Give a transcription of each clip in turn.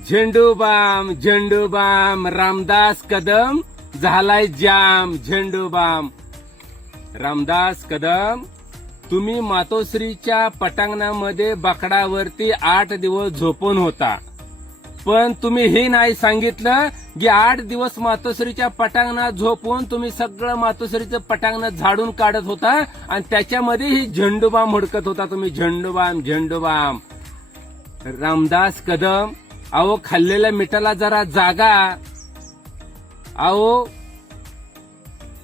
झेंडूबाम झेंडूबाम रामदास कदम झालाय जाम. झेंडूबाम रामदास कदम, तुम्ही मातोश्रीच्या पटांगणामध्ये बाकडावरती 8 दिवस झोपून होता, पण तुम्ही हे नाही सांगितलं की 8 दिवस मातोश्रीच्या पटांगणात झोपून तुम्ही सगळं मातोश्रीचं पटांगण झाडून काढत होता आणि त्याच्यामध्ये ही झेंडूबाम हुडकत होता तुम्ही. झेंडूबाम झेंडूबाम रामदास कदम, अहो खाल्लेल्या मिठाला जरा जागा. अहो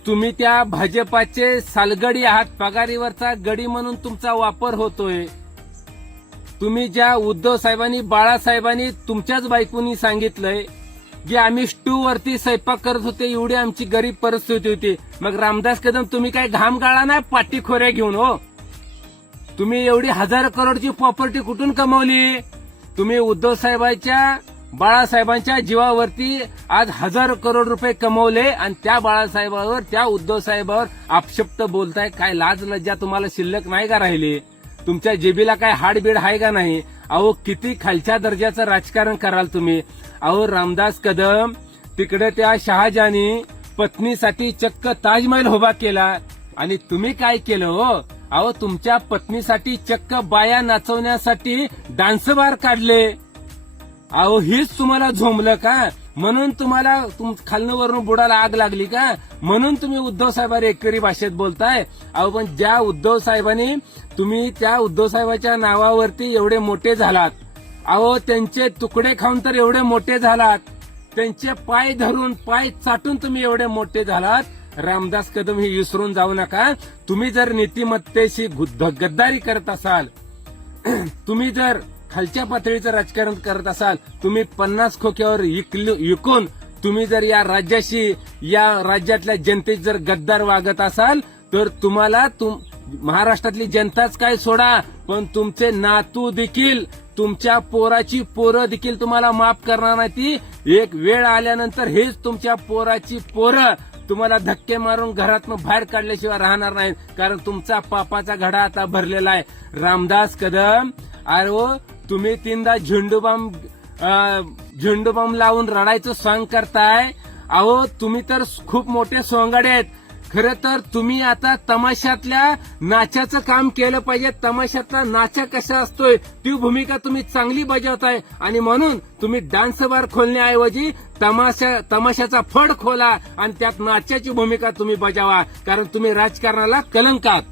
तुम्ही त्या भाजपाचे सालगडी आहात, पगारीवरचा गडी म्हणून तुमचा वापर होतोय. तुम्ही ज्या उद्धव साहेबांनी, बाळासाहेबांनी, तुमच्याच बायकोनी सांगितलंय की आम्ही स्टू वरती स्वयंपाक करत होते, एवढी आमची गरीब परिस्थिती होती. मग रामदास कदम तुम्ही काय घाम गाळा नाही पाठी खोऱ्या घेऊन हो. तुम्ही एवढी 1000 करोडची प्रॉपर्टी कुठून कमावली? तुम्ही उद्धव साहेबांच्या, बाळासाहेबांच्या जीवावरती आज 1000 करोड रुपये कमवले आणि त्या बाळासाहेबावर, त्या उद्धव साहेबावर अपशब्द बोलताय. काय लाज लज्जा तुम्हाला शिल्लक नाही का राहिली? तुमच्या जेबीला काय हाडबीड आहे का नाही? अहो किती खालच्या दर्जाचं राजकारण कराल तुम्ही. अहो रामदास कदम, तिकडे त्या शहाजहानी पत्नीसाठी चक्क ताजमहल उभा केला आणि तुम्ही काय केलं हो? अहो तुमच्या पत्नीसाठी चक्क बाया नाचवण्यासाठी डान्स बार काढले. अहो हीच तुम्हाला झोंबलं का? म्हणून तुम्हाला खालनं वरून बुडाला आग लागली का? म्हणून तुम्ही उद्धव साहेबांनी एकरी भाषेत बोलताय. अहो पण ज्या उद्धव साहेबांनी, तुम्ही त्या उद्धव साहेबांच्या नावावरती एवढे मोठे झालात, अहो त्यांचे तुकडे खाऊन तर एवढे मोठे झालात, त्यांचे पाय धरून, पाय चाटून तुम्ही एवढे मोठे झालात. रामदास कदम हे विसरून जाऊ नका. तुम्ही जर नीतिमत्तेशी गद्दारी करत असाल, तुम्ही जर खालच्या पातळीचं राजकारण करत असाल, तुम्ही 50 खोक्यावर विकून तुम्ही जर या राज्याशी, या राज्यातल्या जनतेची जर गद्दार वागत असाल, तर तुम्हाला महाराष्ट्रातली जनताच काय सोडा, पण तुमचे नातू देखील, तुमच्या पोराची पोरं देखील तुम्हाला माफ करणार नाही. ती एक वेळ आल्यानंतर हेच तुमच्या पोराची पोरं तुम्हाला धक्के मारून घरातून बाहेर काढल्याशिवाय राहणार नाहीत, कारण तुमचा पापाचा घडा आता भरलेला आहे. रामदास कदम, अरे तुम्ही 3दा झेंडूबाम लावून रडायचं सॉंग करताय. अहो तुम्ही तर खूप मोठे सोंगाडे आहेत. खरं तर तुम्ही आता तमाशातल्या नाचाचं काम केलं पाहिजे. तमाशातला नाचा कसा असतोय ती भूमिका तुम्ही चांगली बजावताय आणि म्हणून तुम्ही डान्स बार खोलण्याऐवजी तमाशाचा फड खोला आणि त्यात नाचाची भूमिका तुम्ही बजावा, कारण तुम्ही राजकारणाला कलंक आहात.